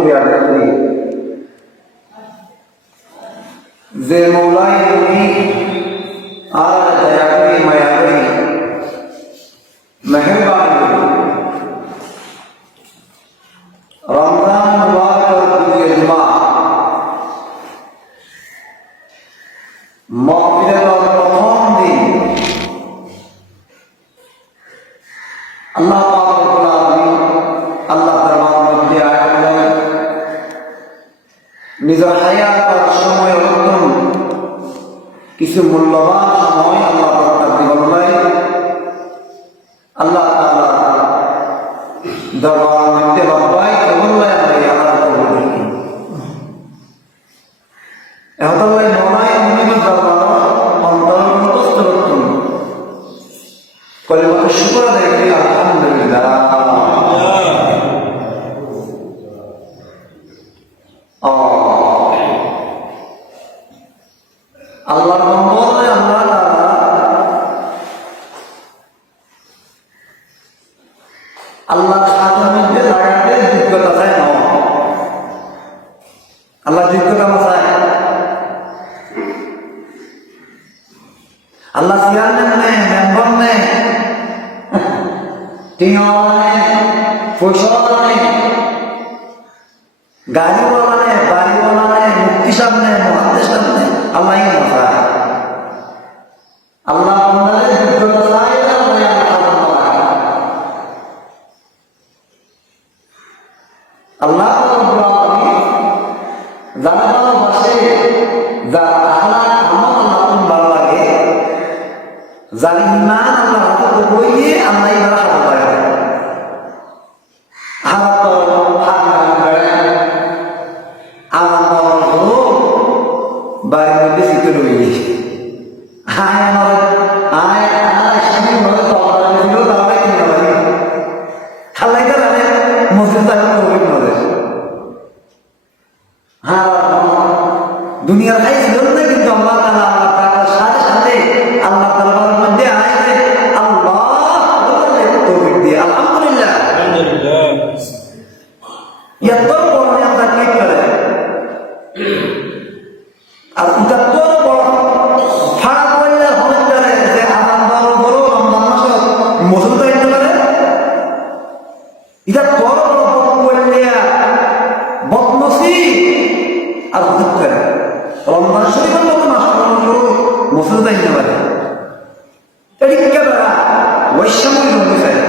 করে আদায় করি যে মৌলাই তুমি আর দয়া করি মায়া করি মেহরবান করি রমজান মুবারক দুই জুমা মাগফিরাতের প্রথম দিন আল্লাহ পাক রব্বুল আলামিন আল্লাহ দরবার মধ্যে আয়াত নিজের হায়াতের সময় উত্তম কিছু মূল্যবান সময় আল্লাহ বরকত দিবল্লাই আল্লাহ তাআলা দরবার মধ্যে বাবাই বললাই আমরা আল্লাহ কবুল করি এহতাল্লাহ নয় মুমিন দরবার অন্তর্গত উত্তম কলিমা শুকর আদায় করি আলহামদুলিল্লাহ আল্লাহর নম্বরে আল্লাহ আল্লাহ সাথের মধ্যে লাগাতে যোগ্যতা চায় না আল্লাহ যোগ্যতা চায় আল্লাহ চেয়ারম্যান নেই মেম্বার নেই টিওয়ালা নেই পয়সাওয়ালা নেই গাড়িওয়ালা নেই বাড়িওয়ালা নেই মুক্তি সামনে মহাদেশ সামনে আল্লাহ আল্লাহ আমাদের যোগ্যতা চাই আল্লাহ যারা ভালোবাসে যারা আল্লাহ আমার ভালো লাগে যার ইমান আল্লাহ হাতে বইয়ে আল্লাহ এবার হাতে পারে বাড়ির মধ্যে শীতল হয়ে গেছে দুনিয়ার ভাই ছিল না কিন্তু আল্লাহ তাআলা তার সাথে সাথে আল্লাহ তাআলার মধ্যে আয়াতে আল্লাহ তৌফিক দিয়ে আলহামদুলিল্লাহ এত বড় আমরা কি করে আর এটা তো বড় ফাড়া করলে হতে পারে যে আরাম বড় বড় রমজান মাসে মসুল দাইতে পারে এটা বড় বড় করলে বদনসি আর হতে পারে রমজান শরীফের মতো মাস মসুল দাইতে পারে এটি কেবল বৈষম্য হয়ে যায়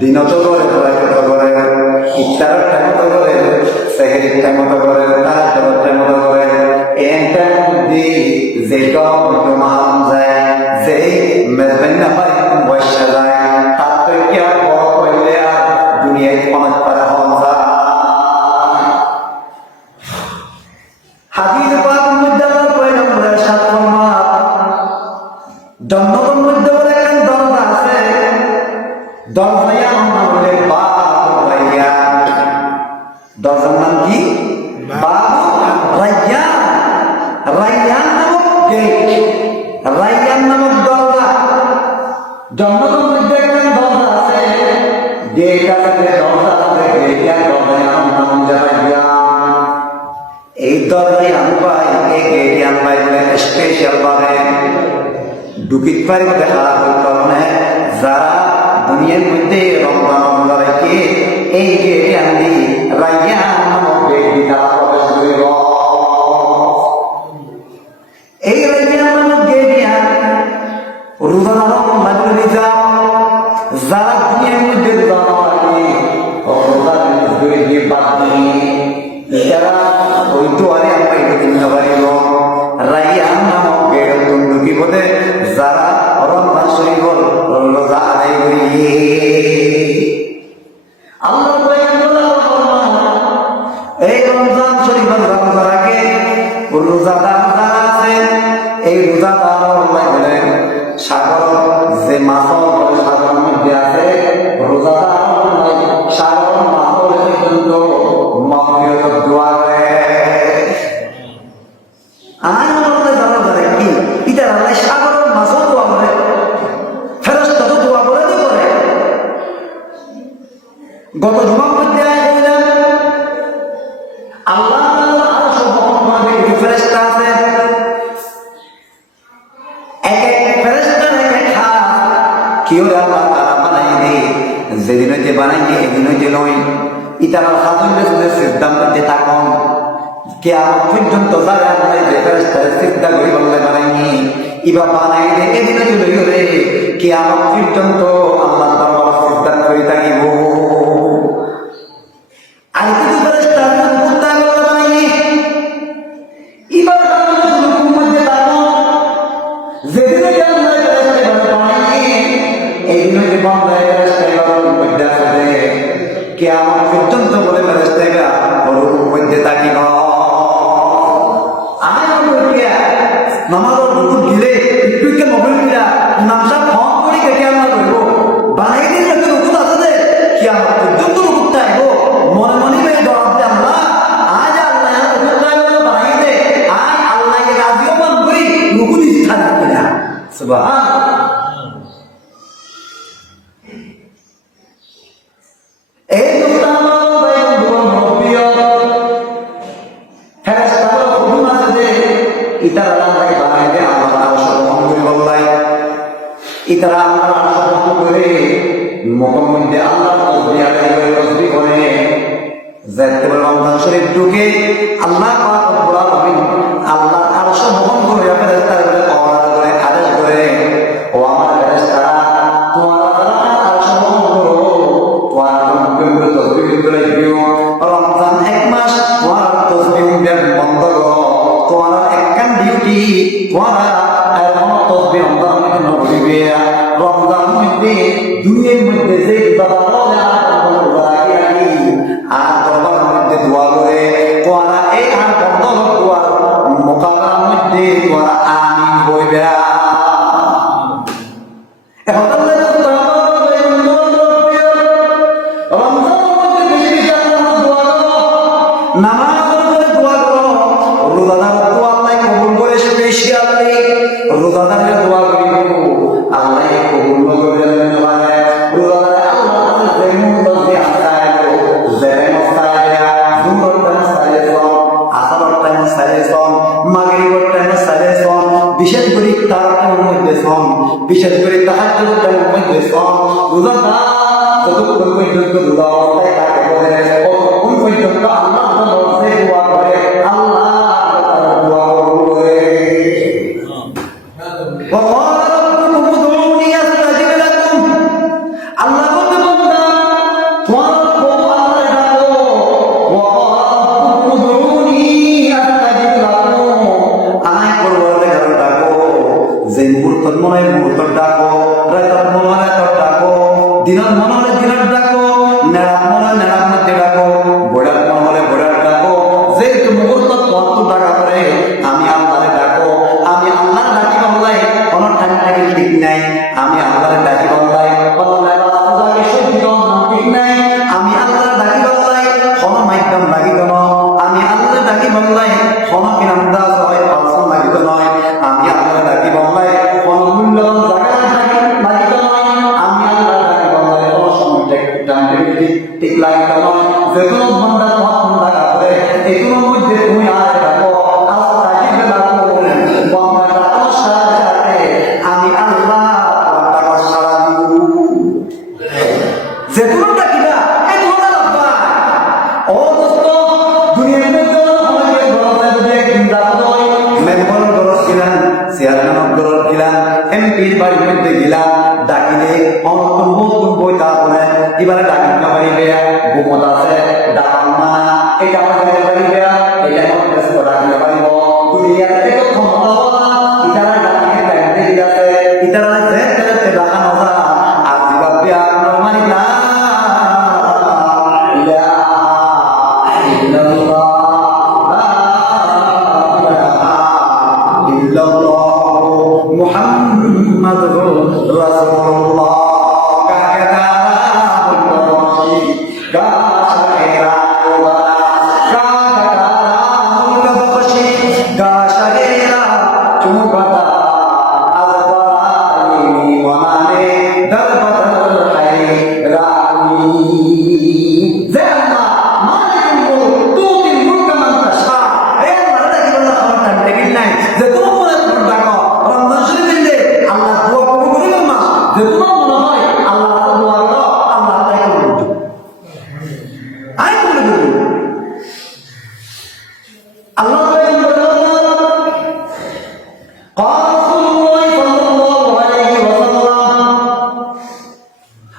দিনত করে করে ইফতারের টাইম মতো করে সেহরির টাইম মতো করে তাহাজ্জুদের টাইম মতো করে এন্টার মধ্যে যেটা প্রমাণ যায় যে মেজবান না পারে বয়সে যায় তার তো কি আর বড় করলে আর দুনিয়ায় পাঁচ পারা হওয়া যায় হাদিস পাক মধ্যে আল্লাহ পয়গম্বর সাত ফরমান জন্নতের মধ্যে বলে একখান দরজা আছে দরজায় বলে বাবু রায়্যান দরজার নাম কি বাবু রায়্যান রায়্যান নামক গেট রায়্যান নামক দরজা জন্নতের মধ্যে একখান দরজা আছে গেট আছে দরজা আছে গেট দরজায় নাম রায়্যান এই দরজায় আনবাই এই গেটে আনবাই বলে স্পেশাল ভাবে ঢুকিতে পারি দেখা কারণে যারা দুনিয়ার মধ্যে রমজান রেখে এই গেটে আনলি রায়্যান নামক গেট তারা প্রবেশ করিব এই রায়্যান নামক গেট রোজা মাগরিব যারা দুনিয়ার মধ্যে রোজা দিয়ে বাদ দিয়ে এরা ওই দুয়ারে আমরা এটা কিনতে পারিব রায়্যান নামক গেট ঢুকি বলে যারা রমজান শরীফ রোজা আদায় করি গত জুমার মধ্যে বললাম আল্লাহ আরশ বহনকারী কিছু ফেরেশতা আছে, এক এক ফেরেশতার এক এক হাত কি ওরা আল্লাহ তাআলা বানাইবে, যেদিন হইতে বানাইবে এদিন হইতে নয়। ইতারা সাজনের সিদ্ধান্ত মধ্যে থাকুন কিয়ামত পর্যন্ত যারা আল্লাহ যে ফেরেশতার সিদ্ধা করে বললে বানাইনি ইবা বানাইলে এদিন হইতে লইও রে কিয়ামত পর্যন্ত আল্লাহ তাআলা সিদ্ধা করে থাকিব। আর কিছু ফেরেশতা মুক্তা করে বানাইনি ইবা সাজনের মধ্যে থাকুন যেদিন হইতে আল্লাহ ফেরেশতা বানাইনি এদিন হইতে বান্দা ফেরেশতা মধ্যে আছে কিয়ামত পর্যন্ত বলে ফেরেশতারা ওর মধ্যে থাকিব। নামাজের রুকু গিলে একটু মোবাইল মিলা নামসা ফোন করে কেটে আমরা করবো বানাই দিন একটা রুকু আছে যে কি আমার পর্যন্ত রুকুতে আইব মনে মনে ভাই জবাব দে আল্লাহ আজ আল্লাহ রুকুতে আইব বানাই দে আজ আল্লাহকে রাজিও মান করি রুকু নিতে থাকবে না সুবহান। এই দোস্ত আমার ভাই বন্ধু ফেরেশতারা হুকুম আছে যে ইতারা ইতারা আল্লাহর আরশ বহন করে মুখের মধ্যে আল্লাহর তাসবিহ আদায় করে তাসবিহ করে যাতে রমজান শরীফ ঢুকে আল্লাহ পাক রব্বুল আলামিন আল্লাহর আরশ বহন করে ফেরেশতারা বলে আওয়াজ করে আদেশ করে ও আমার ফেরেশতারা তোমরা আরশ বহন করো তোমরা মুখের মধ্যে তাসবিহ করে দিও রমজান এক মাস তোমরা তাসবিহ বন্ধ করো তোমরা একখান ডিউটি তোমরা তাসবিহ রমজান মধ্যে দুনিয়ার মধ্যে যে আর তোমার মধ্যে দোয়া করে তোরা এই আর বন্ধ দোয়ার মোকাবেলার মধ্যে তোরা আমি বইবে এখন নামাজের দোয়া করো রোজাদার দোয়া আল্লাহ কবুল করে স্পেশালি রোজাদারের দোয়া করি আল্লাহ কবুল করে মানে রোজাদার আল্লাহ যেমন বলতে আসায় যেমন সাইয়া জুমর টাইম সাইলেছন আসর টাইম সাইলেছন মাগরিবের টাইম সাইলেছন বিশেষ করে তারাবির মধ্যে সন বিশেষ করে তাহাজ্জুদের টাইমের মধ্যে সন রোজাদার যতক্ষণ পর্যন্ত রোজা অবস্থায় থাকে বলে ততক্ষণ পর্যন্ত আল্লাহ তাআলা দোয়া করে আল্লাহ তাআলা দোয়া করে দিনের মনে হলে দিনের ডাকো নেড়ার মনে হলে নেড়ার মধ্যে ডাকো ঘোড়ার মনে হলে ঘোড়ার ডাকো যেহেতু মুহূর্ত কত ডাকা করে আমি আল্লাহরে ডাকো আমি আল্লাহর ডাকি বললাই কোনো ঠান্ডাকে ঠিক নাই আমি আল্লাহরে ডাকি বললাই ঠিক নাই আমি আল্লাহর ডাকি বললাই কোনো মাধ্যম লাগিব না আমি আল্লাহর ডাকি বললাই কোনো কিনান্দাজ হয় পালসন লাগিব নয় আমি আল্লাহর ডাকি বললাই কোনো মূল্যবান জায়গা লাগিব নয় আমি আল্লাহর ডাকি বললাই কোনো সময়টা ঠিক লাগবে নয় যে কোনো বান্দা তখন ডাকা করে এগুলোর মধ্যে তুমি আর ডাকো আমি আল্লাহ সারা দিব যে কোনো ডাকি না এই তোমার আব্বা ও দোস্ত দুনিয়ার মধ্যে অনেক বড় একদিন যাবো মেম্বার গরজ গিলাম চেয়ারম্যান গরজ গিলাম এমপির বাড়ির মধ্যে গিলাম ডাকিলে অনন্তম নতুন বই তারপরে এবারে ডাকিতে পারিবে গোমত আছে ডাকাম না এটা আমাদের পারিবে এটা আমাদের ডাকিতে পারিব দুনিয়ার থেকে ক্ষমতা ইতারা ডাকিতে ডাকিতে দিলাছে ইতারা যেতে ডাকানো যা আর দিবাব বিয়া মানি না ইলা ইল্লাল্লাহ মুহাম্মাদুর রাসূলুল্লাহ কাকা রা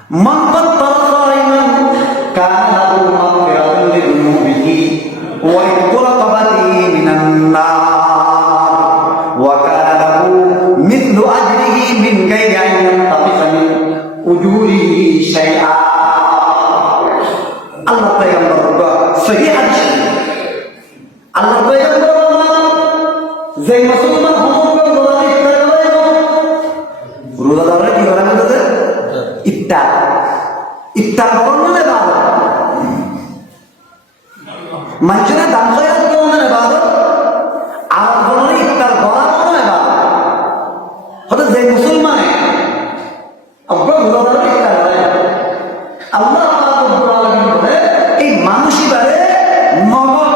মান ফাত্তারা সাইমান কানা লাহু মাগফিরাতুন লিযুনুবিহি ওয়া ইতqu রাকাবাতিহি মিনান নার ওয়া কানা লাহু মিথলু আজরিহি মিন গায়রি আন ইয়ানতাকিসা মিন উজুরিহি শাইআ। আল্লাহ পয়গম্বর সহিহ হাদিস, আল্লাহ পয়গম্বর যে মুসলমান হওয়ার রোজাদাররা কি করে বলতে ইফতার ইফতার করানো না বাদ মানুষের দান খয়রাত করানো না বাদ আর কোনো ইফতার করানো না বাদ হয়তো যে মুসলমান আব্বা রোজাদার ইফতার করে আল্লাহ রাব্বুল আলামিন বলে এই মানুষই বারে নগদ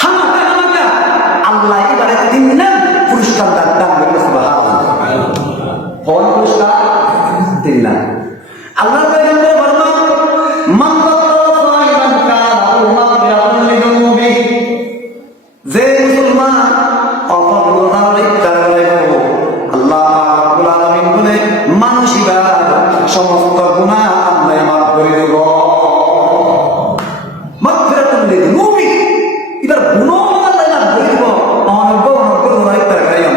হামাকা আল্লাহ এবারে তিনটা পুরস্কার দান করবে সুবহানাল্লাহ। কোন পুরস্কার? তিনটা। আল্লাহ পয়গম্বর ফরমান মান ফাত্তারা সাইমান কানা লাহু মাগফিরাতুন লিযুনুবিহি, যে মুসলমান অপরোজার ইফতার করে আল্লাহ রাব্বুল আলামিন বলে মানুষিবা সমস্ত গুনাহ আল্লাহ মাফ করে দেব। মাগফিরাতুন লিযুনুবিহি, এটার গুনাহ আল্লাহ মাফ করে দেব। অনবব রোজা ইফতার করাইও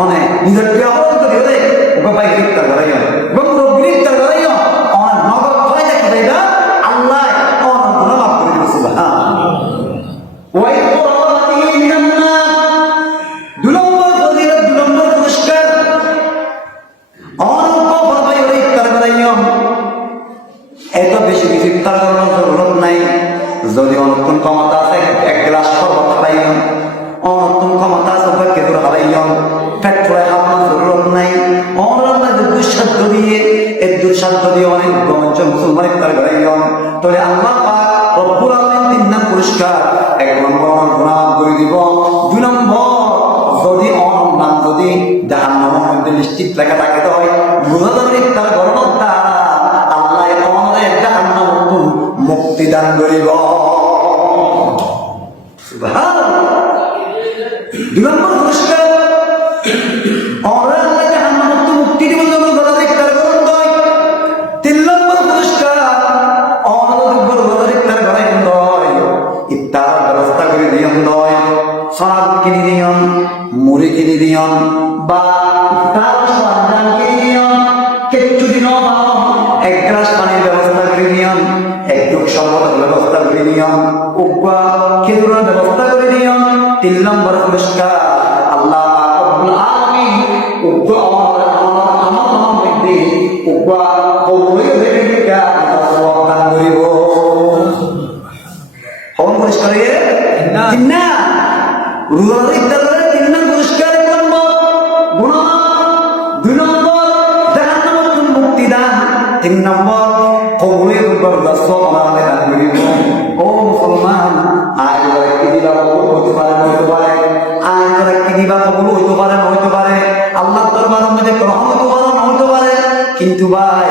অনে নিজের ব্যবহার করে দিলে ওকে ভাই ইফতার করাইও বন্ধু ইফতার করাইও অন নগদ হয় না কিবা আল্লাহ অন গুনাহ মাফ করে দেব সুবহানাল্লাহ। ওয়া ইতqu রাকাবাতিহি মিনান নার, দুই নম্বর ফজিলত, দুই নম্বর পুরস্কার অনবব ভাই ইফতার করাইও। এত বেশি কিছু ইফতার করার জরুরত নাই। যদি অনন্তন ক্ষমতা আছে এক গ্লাস শরবত খাইও, অনন্তন ক্ষমতা আছে খেজুর খাইও, পেট ফুলে খাওয়ার জরুরত নাই। অনন্ত দুঃসাধ্য দিয়ে এই দুঃসাধ্য দিয়ে অনেক গঞ্জ মুসলমান ইফতার করাইও। তবে আল্লাহ পাক রব্বুল আলামিন তিন নাম পুরস্কার, এক নম্বর গুনাহ মাফ করে দিব, দুই নম্বর যদি অনন্ত নাম যদি জাহান্নামের মধ্যে নিশ্চিত লেখা থাকে তো হয় রোজাদার ইফতার করানোর দ্বারা আল্লাহ আমাদের জাহান্নাম মুক্তি দান করিব সুবহানাল্লাহ। দুই নম্বর পুরস্কার আল্লাহ জাহান্নাম মুক্তি দিব যখন রোজাদার ইফতার করুন হয়। তিন নম্বর পুরস্কার আল্লাহ রোজাদার ইফতার করাইন হয়, ইফতার ব্যবস্থা করে দিয়ন হয়, সালাদ কিনে দিয়ন, মুড়ি কিনে দিয়ন বা ইফতার সরঞ্জাম কিনে দিয়ন, কিচ্ছু দিনও এক গ্লাস পানির ব্যবস্থা করে দিয়ন, একটু শরবতের ব্যবস্থা করে দিয়ন, উগ্বা খেজুরের ব্যবস্থা করে দিয়ন। তিন নম্বর পুরস্কার আল্লাহ রাব্বুল আলামিন উগ্বা আমার মধ্যে উগ্বা কবুল রেখা সওয়াব দান করিব। কোন পুরস্কার? তিন না রোজাদার ইফতার করে তিন নম্বর পুরস্কার, এক নম্বর গুনাহ, দুই নম্বর জাহান্নামের মুক্তি দান, তিন নম্বর কবুলের রোজা সওয়াব আমাদের দান করিব। ও মুসলমান, আজ যারা কি দিবা কবুল হতে পারে না হতে পারে, আজ যারা কি দিবা কবুল হইতে পারে না হইতে পারে, আল্লাহর দরবারের মধ্যে গ্রহণ হতে পারে না হইতে পারে, কিন্তু ভাই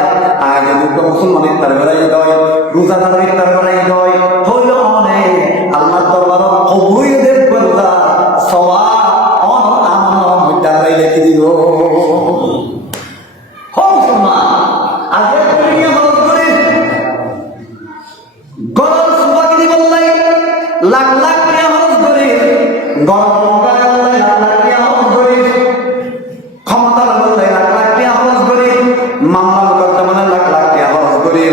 আজ যদি মুসলমান ইফতার করাই দেয়, রোজাদার ইফতার করাই দেয়, হইল অনেক আল্লাহর দরবারে কবুল দেব রোজা সওয়াব আমার মধ্যে আল্লাহ লিখে দিব। ও মুসলমান, আজকে দুনিয়া হল করে গরম সুবা কিনে বললাই লাখ লাখ টাকা খরচ করে, গরম লঙ্কা বললাই লাখ লাখ টাকা খরচ করে, ক্ষমতা বললাই লাখ লাখ টাকা খরচ করে, মামলা মোকদ্দমা লাখ লাখ টাকা খরচ করে।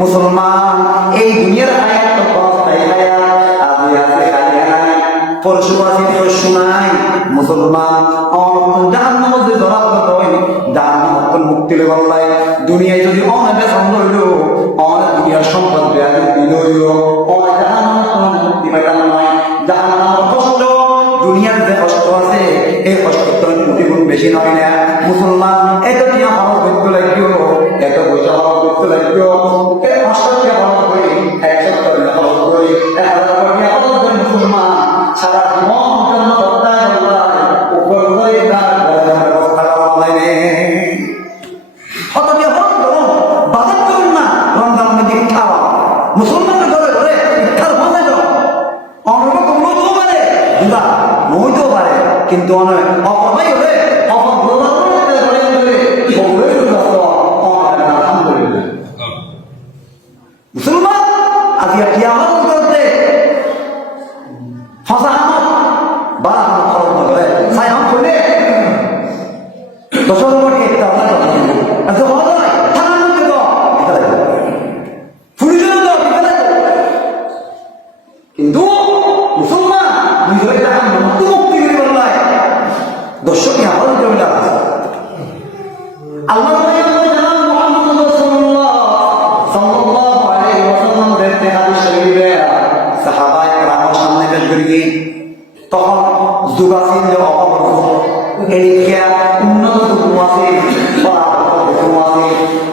মুসলমান এই দুনিয়ার হায়াত তো কষ্টাই হায়াত, আজ আছে কালিয়া নাই, পরশু আছে পরশু নাই। মুসলমান জাহান্নামের মধ্যে ধরা পড়ে জাহান্নাম মুক্তি বললাই দুনিয়ায় যদি অনেক সন্দ হইল, অনেক দুনিয়ার সম্পদ দিল হইল, অনেক জাহান্নাম মুক্তি পাইতাম নয়। জাহান্নামের কষ্ট, দুনিয়ার যে কষ্ট আছে এই কষ্ট তো কোটি গুণ বেশি নয় না। মুসলমান এত টিয়া খরচ করতে লাগলো, এত পয়সা খরচ করতে লাগলো, 500 টাকা খরচ করি, 100 টাকা খরচ করি, 1000 টাকা খরচ করি। মুসলমান সারা জীবন জন্য বর্তায় উপর হয়ে ব্যবস্থা করা লাগে। হঠাৎ বাজার করুন না, রমজান মধ্যে খাওয়া মুসলমানের ঘরে ঘরে ইফতার হয়ে যাও, অনেক নইতেও পারে দুধা নইতেও পারে, কিন্তু অনেক অপরাই হলে অপরাধ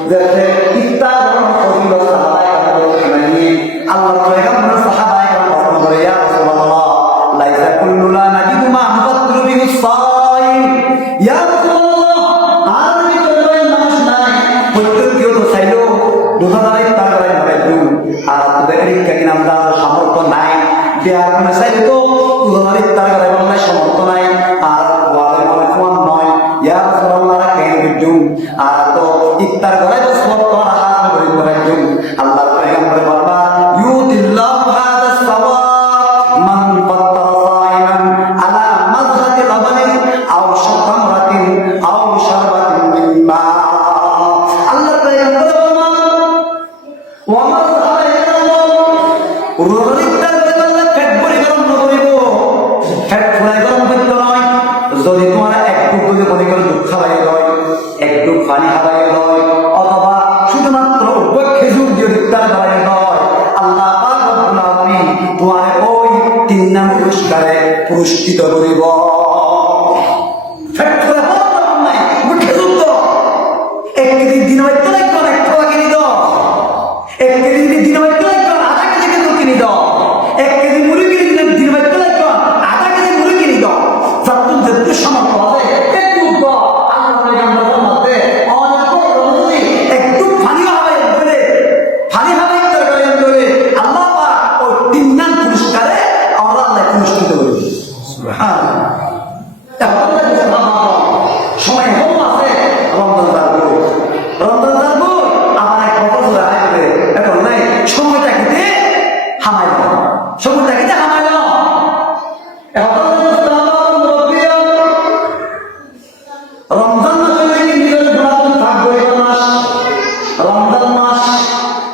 যাতে ইফতার করিল সাহাবায়ে কেরাম আল্লাহর পয়গম্বর সাহাবায়ে কেরাম বর্ণনা করে ইয়া রাসূলুল্লাহ লাইসা কুল্লু লা নাজিদু মা নুফাত্তিরু বিহি সাইম ইয়া রাসূলুল্লাহ আর আমি কই মানুষ নাই প্রত্যেক কেউ তো চাইলো রোজাদার ইফতার করে ভাবেন আর তোদের রিক্কা কিনা আমরা সামর্থ্য নাই বিয়ার কোন চাইতো রোজাদার ইফতার করে ভাবে সামর্থ্য নাই আর ওয়ালে বলে কোন নয় ইয়া রাসূলুল্লাহ কেন বিদুম আর তো ইফতার করে তো সামর্থ্য হাত ধরে ধরেন আল্লাহর পয়গম্বর বলবা ইউতিল্লাহু হাদা সাওয়াব মান ফাত্তারা সাইমান আলা মাযহাতি লাবানিন আও শাতামরাতিন আও শারবাতিন মিন মা আল্লাহর পয়গম্বর বলবা ওয়া রোজাদার ইফতার করে বললে পেট ভরে গরম করিব পেট ফুলাই গরম করতে নয় যদি তোমার একটু যদি মনে করে দুঃখ খাওয়াই হয় একটু পানি খাওয়াই হয় অথবা শুধুমাত্র খেজুর দিয়ে ইফতার খাওয়াই হয় আল্লাহ পাক রব্বুল আলামিন তোমার ওই তিন নাম পুরস্কারে পুরস্কৃত করিব পেট ফুলাই গরম নাই খেজুর তো এক কেজি দিন হইতে লাগবে এক খাওয়া কিনে দাও এক কেজি দিন হইতে লাগবে আধা কেজি খেজুর কিনে দাও এক কেজি মুড়ি কিনে দিন দিন হইতে লাগবে আধা কেজি মুড়ি কিনে দাও যতটুকু যেটুকু সামর্থ্য আছে একটু দাও আল্লাহর পয়গম্বরের মধ্যে অনেক রমজানে একটু পানি হবে বলে পানি হবে করে আল্লাহ পাক ওই তিন নাম পুরস্কারে আল্লাহ পুরস্কৃত করবে সুবহানাল্লাহ সময় কম আছে রমজান যাবো আমার এক বছর আগে এখন নাই সময়টা খেতে হামাই সময়টা খেতে হামাই রমজান মাস হলে কি নিজের গুণাগুণ থাকবে মাস রমজান মাস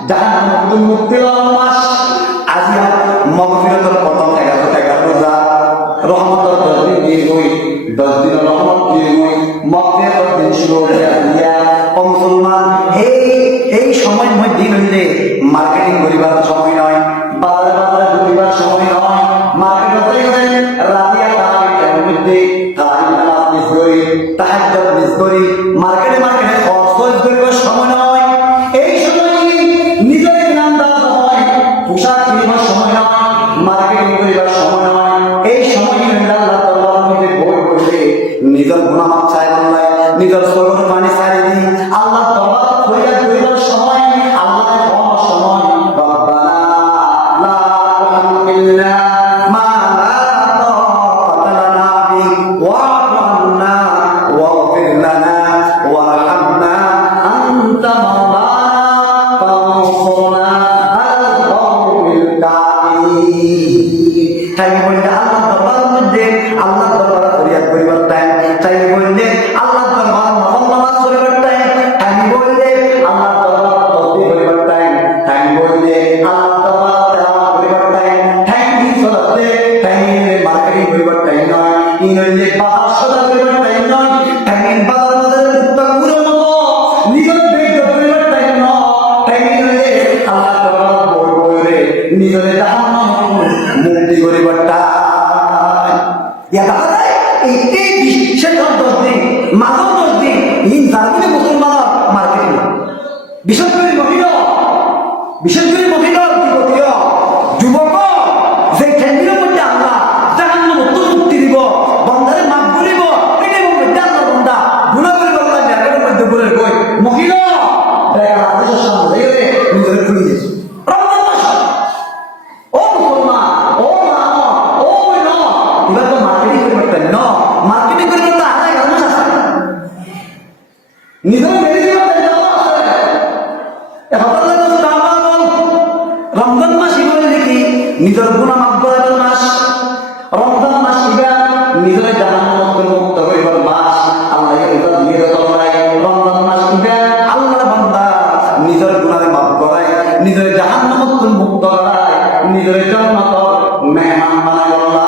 জাহান্নাম মুক্তি মাস আজি মাগফিরাতের প্রথম 11 রোজা রহমতের 10 দিন দিয়ে হই 10 দিন রহমত দিয়ে হই মাগফিরাতের দিন শুরু হয়ে গিয়া ও মুসলমান এই সময় দিন হইলে মার্কেটিং করিবার সময় নয় বাজারে ঘুরিবার সময় নয় মার্কেট করে রাতে তারাবির মধ্যে তারাবির মিস করি তাহাজ্জুদ মিস করি মার্কেটে খরচ করিবার সময় নয় এই সময় নিজের জ্ঞান দেওয়ার সময় পোশাক কিনবার সময় নয় মার্কেটিং করিবার সময় নয় এই সময় আল্লাহ তাআলার মধ্যে বই বলে নিজের গুনাহ মাফ চাই আল্লাহ নিজের সরল পানি ছাড়ি দি আল্লাহ তওবা করিয়া করিবার সময় আল্লাহ ক্ষমার সময় রব্বানা লা তুহাম্মিলনা মা লা তাকাতা লানা বি ওয়া'ফু আন্না ওয়াগফির লানা ওয়ারহামনা আনতা মাওলানা ফানসুরনা আলাল কওমিল কাফিরিন তাই বলতে আল্লাহ দরবার মধ্যে আল্লাহ দরবার ফরিয়াদ করিবার টাইম তাই বলতে আল্লাহ দরবার মোহাম্মদ করিবার টাইম তাই বলতে আল্লাহ দরবার তসবিহ করিবার টাইম তাই বলতে আল্লাহ দরবার তেলাওয়াত করিবার টাইম তাই কি সলাতে তাই মার্কেটিং করিবার টাইম নয় ইন হইলে বাজার সদা করিবার টাইম নয় তাই বাজার মধ্যে কুত্তা কুকুরের মতো নিজের বেগ করিবার টাইম নয় তাই হইলে আল্লাহ দরবার বই বই নিজের জাহান্নাম মুক্তি করিবার টাইম ইয়া দাদা এই বিশেষ 10 দিন মাত্র 10 দিন ইন জার্মানি মুসলমান মার্কেটিং বিশেষ করে মহিলা যুবক যে ঠেঙ্গির মধ্যে আল্লাহ জাহান্নাম মুক্তি দিব বন্দারে মাফ করিব এটাই মধ্যে আল্লাহ বন্দা গুনাহ করে আল্লাহ মার্কেটের মধ্যে বলে কই মহিলা দেখা আদেশের সামনে দেখে নিজের খুলে দিয়েছে রমজান মাস ও মুসলমান ও মা ও না এবার তো মার্কেটিং করতে না মার্কেটিং করতে তো আলাদা গাছ আছে নিজের মেডিকেল রমজান মাস নিজের গুনাহ মাফ করার মাস রমজান মাস নিজের জাহান্নাম মুক্ত করিবার মাস আল্লাহ এটা দিয়ে তোমরাই রমজান মাস আল্লাহর বান্দা নিজের গুনাহ মাফ করায় নিজের জাহান্নাম মুক্ত করায় নিজের জান্নাতের মেহমান বানায় আল্লাহ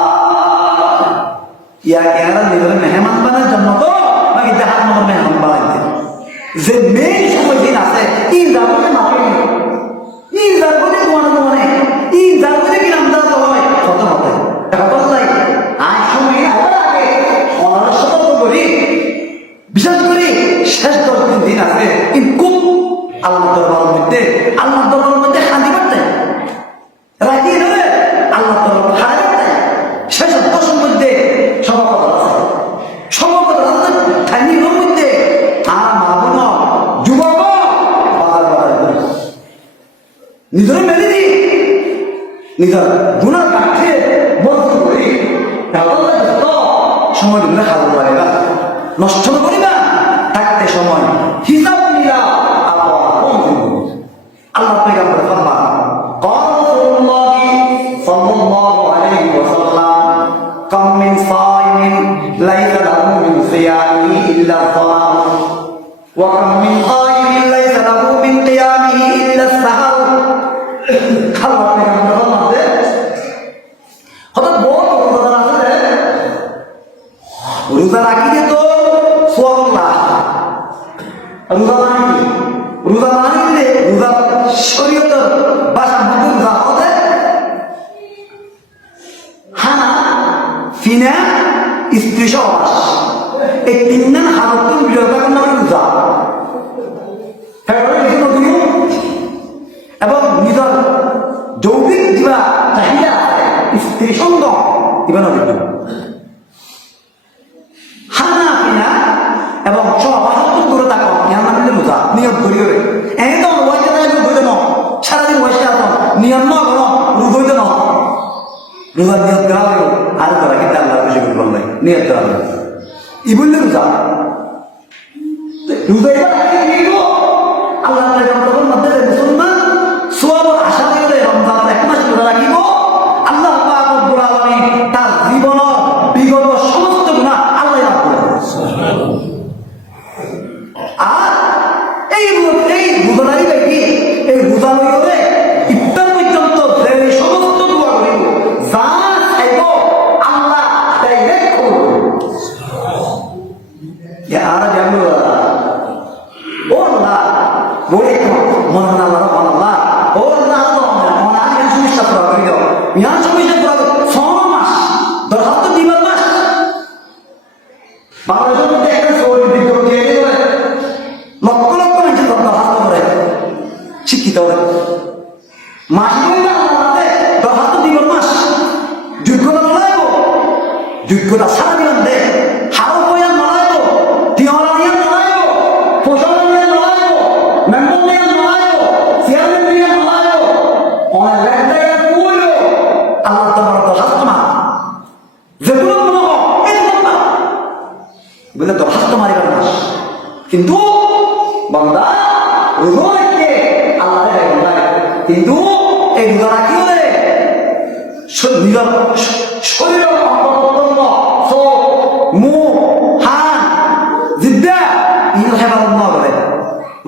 ইয়া কেনারা নিজের মেহমান বানায় জান্নাত নাকি জাহান্নামের মেহমান বানায় যে মেইন সময় দিন আছে এই জামানে মাফি এই জামানে তোমানে এই জামানে কি নাম দাও হয় কত মতে কত লাই আজ সময় আবার আগে অনার সতর্ক করি বিশেষ করে শেষ 10 দিন আছে খুব আল্লাহ দরবারের মধ্যে শান্তি করতে রাখিয়ে ধরে আল্লাহ দরবার হারা করতে সেসব দশের মধ্যে সভাপতি আছে সভাপতি আছে ঠাইনির মধ্যে আর মা বোন যুবক নিজের মেলে দি নিজের গুণার কাঠে বন্ধ করি সময় দিলে হাল লাগা নষ্ট করিবা থাকতে সময় হিসাব নিলা আল্লাহ পয়গম্বর ফরমান قال رسول الله صلى الله عليه وسلم كم من صائم ليس له من صيامه الا الصلاه وكم من قائم ليس له من قيامه الا السهر আল্লাহ পয়গম্বর ফরমাতে হঠাৎ বড় রোজা আছে রোজা রাখিলে তো সুবহানাল্লাহ রোজা মানিলে রোজা শরীয়তের বাস্তব রোজা হতে হানা ফিনা স্ত্রী সহবাস এই তিনজন হালতুন বিরোধের নামে রোজা এবং নিজের যৌবিক দিবা চাহিদা স্ত্রী সঙ্গ ইবান হানা ফিনা এবং সহবাসত্ব দূরে থাকো ইহার নাম হলে রোজা নিয়ম করি করে একদম ওয়াইতে না রোগ হইতে ন সারাদিন ওয়াইতে আসো নিয়ম ন করো রোগ হইতে ন রোজার নিয়ত করা হলো আর করা কিন্তু আল্লাহ খুশি করে বললাই নিয়ত করা হলো ই বললে রোজা রোজা এবার আগে নিয়ে গো আল্লাহ তখন মধ্যে মুসলমান সোয়াবের আশা করে রমজান এক মাস রোজা রাখিব আল্লাহ পাক রব্বুল আলামিন তার জীবনের বিগত সমস্ত গুনাহ আল্লাহ মাফ করে দেন আর এই রোজাদারি ব্যক্তি এই রোজা লই করে ইফতার পর্যন্ত যে সমস্ত দোয়া করিব যা চাইব আল্লাহ ডাইরেক্ট করবে আর জানো ও আল্লাহ বলে মন আল্লাহ আল্লাহ ও আল্লাহ মন আমি সমস্যা পুরা করে দাও ইয়া সমস্যা পুরা 6 মাস 10 দিবার মাস বাংলাদেশের মধ্যে একটা সৌর বিদ্যুৎ দিয়ে দিলে লক্ষ লক্ষ মানুষের দরকার হাত করে শিক্ষিত হবে মাস দরখাস্ত দিবার মাস যোগ্যতা নলাইব যোগ্যতা সারা দিলাম দে হাও পয়া নলাইব তিহরা নিয়ে নলাইব পোষণ নিয়ে নলাইব মেম্বর নিয়ে নলাইব চেয়ারম্যান নিয়ে নলাইব অনেক লেখা কইল আল্লাহ তোমার দরখাস্ত না যেগুলো মনে হয় এই না বলে দরখাস্ত মারিবার মাস কিন্তু বান্দা রোজা রাখতে আল্লাহ কিন্তু এই রোজা রাখি হলে শরীর অঙ্গ প্রত্যঙ্গ চোখ মুখ হাত জিব্বা ইনো হেফাজত না করে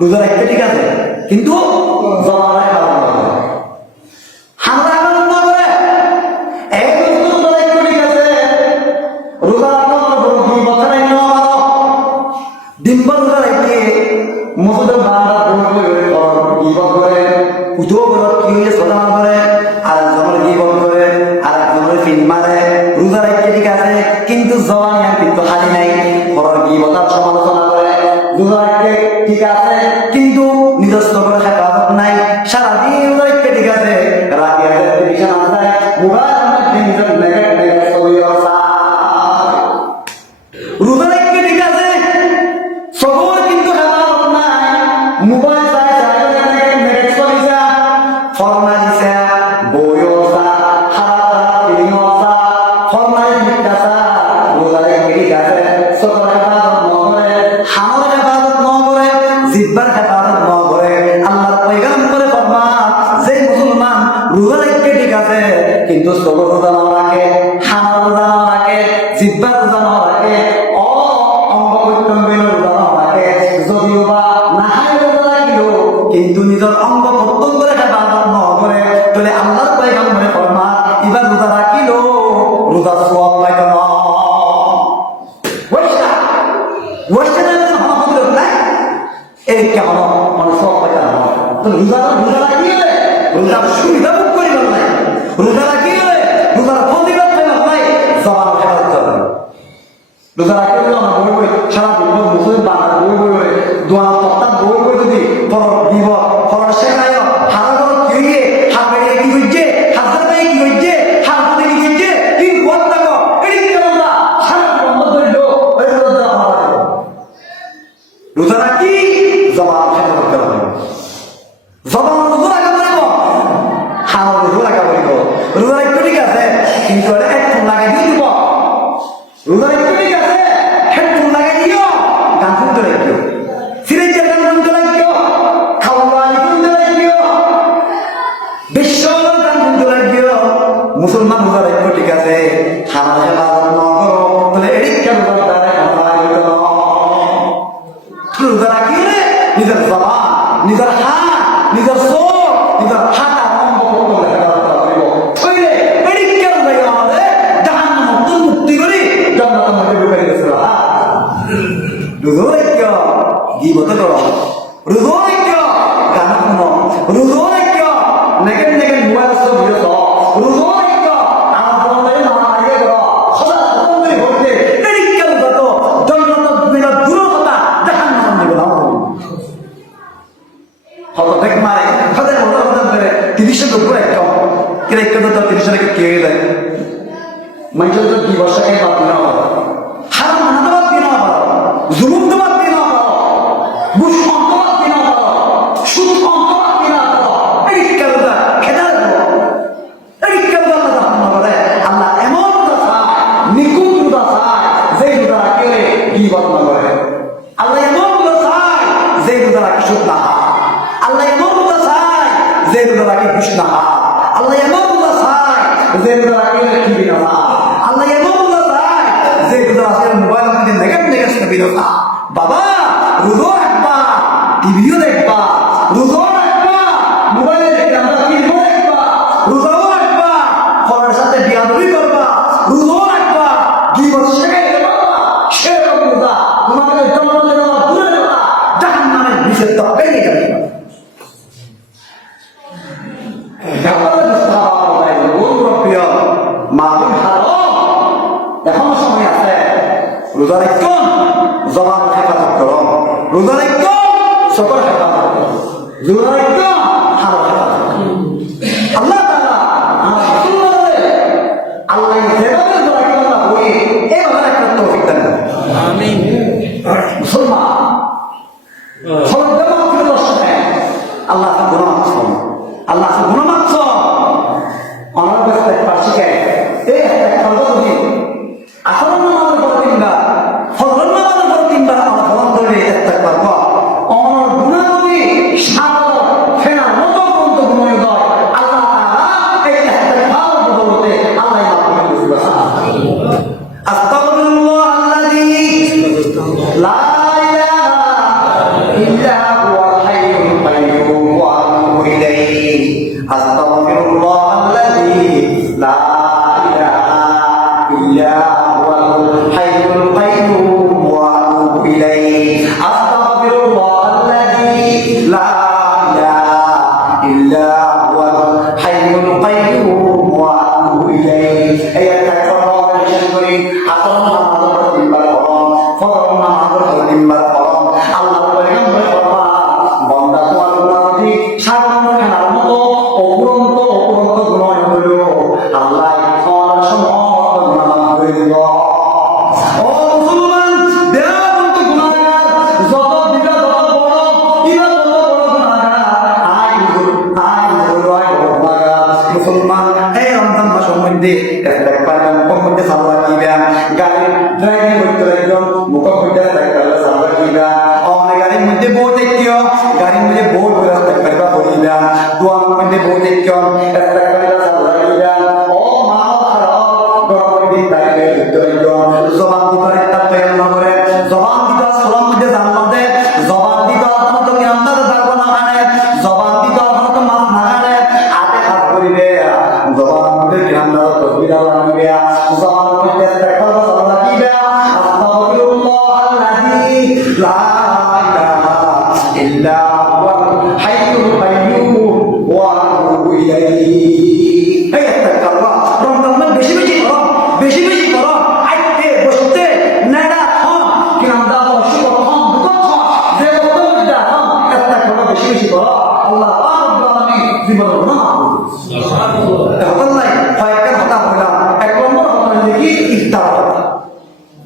রোজা রাখতে ঠিক আছে কিন্তু জবাব হেফাজত না করে হামরা হেফাজত না করে এই রোজা রাখতে ঠিক আছে রোজা দিনবার রোজা রাখতে মসজিদের বারান্দা গিবত করে উঠো করে কি হয়ে সোজা মারে আর একজনের গিবত করে আর একজনের ফিন মারে রোজা রাখতে ঠিক আছে কিন্তু জওয়ান কিন্তু হারি নাই বড় গিবতার সমালোচনা করে রোজা রাখতে ঠিক আছে কিন্তু নিজস্ব করে হেফাজত নাই সারাদিন রোজা রাখতে ঠিক আছে রাতে বিছানা যায় মোবাইল মধ্যে নিজের নেগেট ছবি আসা রোজা রাখতে ঠিক আছে সবর কিন্তু হেফাজত নাই মোবাইল জিব্বার হেফাজত ন করে আল্লাহর পয়গম্বর ফরমান যে মুসলমান রোজা রাখতে ঠিক আছে কিন্তু সবর রোজা না রাখে হানা রোজা না রাখে জিব্বার রোজা না রাখে অঙ্গ প্রত্যঙ্গের রোজা না রাখে যদিও বা নাহায় রোজা রাখিল কিন্তু নিজের অঙ্গ প্রত্যঙ্গের হেফাজত ন করে তাহলে আল্লাহর পয়গম্বর ফরমান এবার রোজা রাখিল রোজা সওয়াব পাইত না এই কেমন মানুষ সব পাইত না তো রোজা রাখিলে রোজার সুবিধা ভোগ করিবার নাই রোজা রাখিলে রোজার ফজিলত পাইবার নাই জবান হেফাজত করবে রোজা রাখিলে আমরা বই সারা মুসলিম বাংলা বই দোয়া তত্তা বই যদি তোর জীবন নিজের হাত, নিজের চোখ, নিজের হাত অঙ্গ প্রত্যঙ্গ হেফাজত করিব। থইলে মেডিকেল জায়গা আমাদের জাহান্নাম মুক্তি মুক্তি করি জান্নাতের মধ্যে ঢুকাই দিয়েছিল। রুজুরাইক্য গীবত করো, রুজুরাইক্য গান শুনো, রুজুরাইক্য নেগেন নেগেন মোবাইল সব ভিডিও রুজুরাইক্য আমার বন্ধে মামা আগে করো সদা বন্ধে হইতে মেডিকেল যত জান্নাতের বিনা দূর কথা জাহান্নাম নিবে না হত দেখ মারে তাদের মতো হতে পারে 30 এর উপরে একটা কেন একটা তো 30 এর কে দেয় মানুষের তো দিবস একবার না হারাম মানাবার দিন না জুলুম দেওয়ার দিন না ঘুষ অন্তর দিন না সুদ অন্তর দিন না এই কেবলা খেদা এই কেবলা আল্লাহ বলে আল্লাহ এমন কথা নিকুত কথা যে দ্বারা কেলে গীবত না করে আল্লাহ এমন কথা যে দ্বারা সুদ না আল্লাহ এমন কথা যে দ্বারা কি ঘুষ না আল্লাহ এমন কথা যে দ্বারা কেলে কি না আল্লাহ এমন কথা যে দ্বারা মোবাইল মধ্যে নেগেট নেগেট ভিডিও না বাবা রুজু রাখবা টিভিও দেখবা রুজু রাখবা মোবাইলে দেখবা টিভিও দেখবা রুজু রাখবা ফোনের সাথে বিয়াদবি করবা রুজু রাখবা জীবন শেখাই দেবা সেরকম রোজা তোমাকে জন্ম দেওয়া দূরে দেওয়া জাহান্নামের নিষেধ তো ভেঙে যাবে এখন সময় আছে রোজা রাখুন জবান হেফাজত করো রোজা রাখুন সকল হেফাজত করো রোজা রাখুন হার হেফাজত করো আল্লাহ তাআলা আমার সুন্নাতে আল্লাহ যেভাবে রোজা রাখতে না হই এইভাবে রাখতে তৌফিক দান করুন আমিন মুসলমান সব দেওয়া করে দর্শনে আল্লাহ তো গুনাহ মাফ করুন আল্লাহ তো গুনাহ মাফ করুন আমার কাছে পাশে এই একটা কথা বলি আসলে আমাদের বড় তিনটা ফজর নামাজের বড় তিনটা আমরা ফলন করে একটা পারবো আমার গুনাহগুলি সারা ফেনা মতো পর্যন্ত গুনাহ দেয় আল্লাহ তাআলা এই একটা ভালো বদলতে আল্লাহ মাফ করে দিবেন আস্তাগফিরুল্লাহ আল্লাযী লা ইলাহা ইল্লা হুয়াল হাইয়ুল কাইয়্যুম ওয়া আতুবু ইলাইহি আস্তাগফিরুল্লাহ আল্লাযী লা ইলাহা ইল্লা حي القيوم وأتوب إليه أستغفر الله الذي لا إله إلا هو الحي القيوم وأتوب إليه أي تكرار الشكري أصلنا نظر بالبرام فرنا نظر بالبرام الله وليم بالبرام بندا توالنادي شارنا كنار مতো অপুরন্ত গুনাহ হলো আল্লাহ কোন সময় গুনাহ করে দিল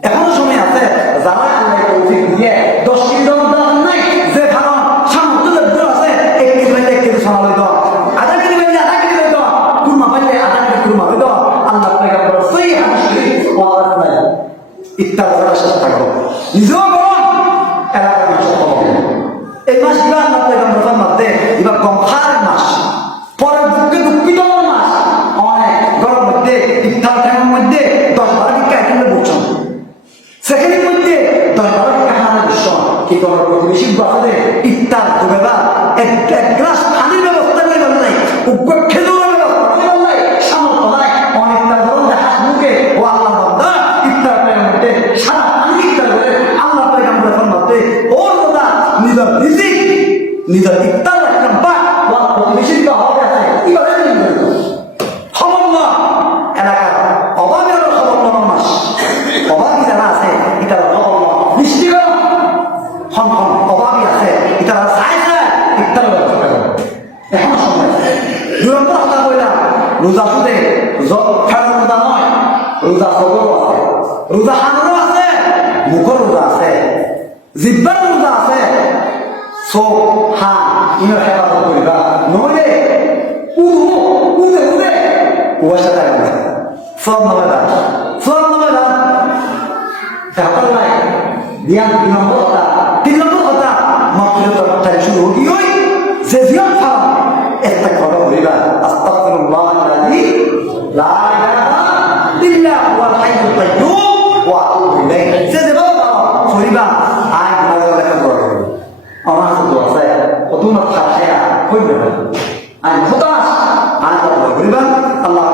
এখনো সময় আছে যারা আল্লাহ তৌফিক দিয়ে 10 কেজি দাম নাই যে কারণ সামর্থ্য দূর আছে 1 কেজি বাইলে 1 কেজি সামাল দাও আধা কেজি বাইলে আধা কেজি দাও কুরমা বাইলে আধা কেজি কুরমা দাও আল্লাহ পয়গম্বর সহি হাদিস শরীফ ওয়াজ নাই ইত্তার করার চেষ্টা করো নিজেও করো এলাকার মানুষ এই মাস দিবা আল্লাহ পয়গম্বর ফরমাতে দিবা কম খার মাস পরে দুঃখে দুঃখিত মাস অনেক গরম মধ্যে ইফতার টাইমের মধ্যে 10-12 দিকে একদম বলছেন সেকেন্ডের মধ্যে 10-12 টাকা হারানোর বিষয় কি তোমার প্রতিবেশী বাসাতে ইফতার করবে এক গ্লাস পানির ব্যবস্থা করিবার নাই, উগ্র খেজুরের ব্যবস্থা করিবার নাই, সামর্থ্য নাই, অনেকটা ধরুন হাত মুখে ও আল্লাহ বান্দা ইফতার টাইমের মধ্যে সারা পানি ইফতার করে আল্লাহ পয়গম্বর ফরমাতে ও রোজা নিজের রিজিক নিজের ইফতার রাখতাম বা প্রতিবেশীর তো হবে আছে কিভাবে খবর না এলাকার অভাবের খবর না মাস অভাবী যারা আছে এটার খবর না মিষ্টি হন হন অভাবী আছে এটারা চাইছে ইফতার ব্যবস্থা করে এখন সময় দুই নম্বর কথা কইলাম রোজা শুধু ফেরার রোজা নয়, রোজা সবরও আছে, রোজা হানরও আছে, মুখর রোজা আছে, জিব্বার রোজা আছে, চোখ হাত ইনার হেফাজত করিবা নইলে উদে কুয়াশা থাকে না সব নয় দান সব নয় দান ব্যাপার নাই দিয়ান 2 নম্বর কথা 3 নম্বর কথা মাত্র শুরু হই যে জিয়ান ফাম একটা কথা বলিবা আস্তাগফিরুল্লাহ আল্লাযী লা ইলাহা ইল্লা হুয়াল হাইয়ুল কাইয়্যুম ওয়া আতুবু ইলাইহি যে যে বাবা বলিবা আয় গুনাহ লেখা করো আমার তো আছে কত না খায়া কইবে আয় হতাশ আয় কথা বলিবা আল্লাহ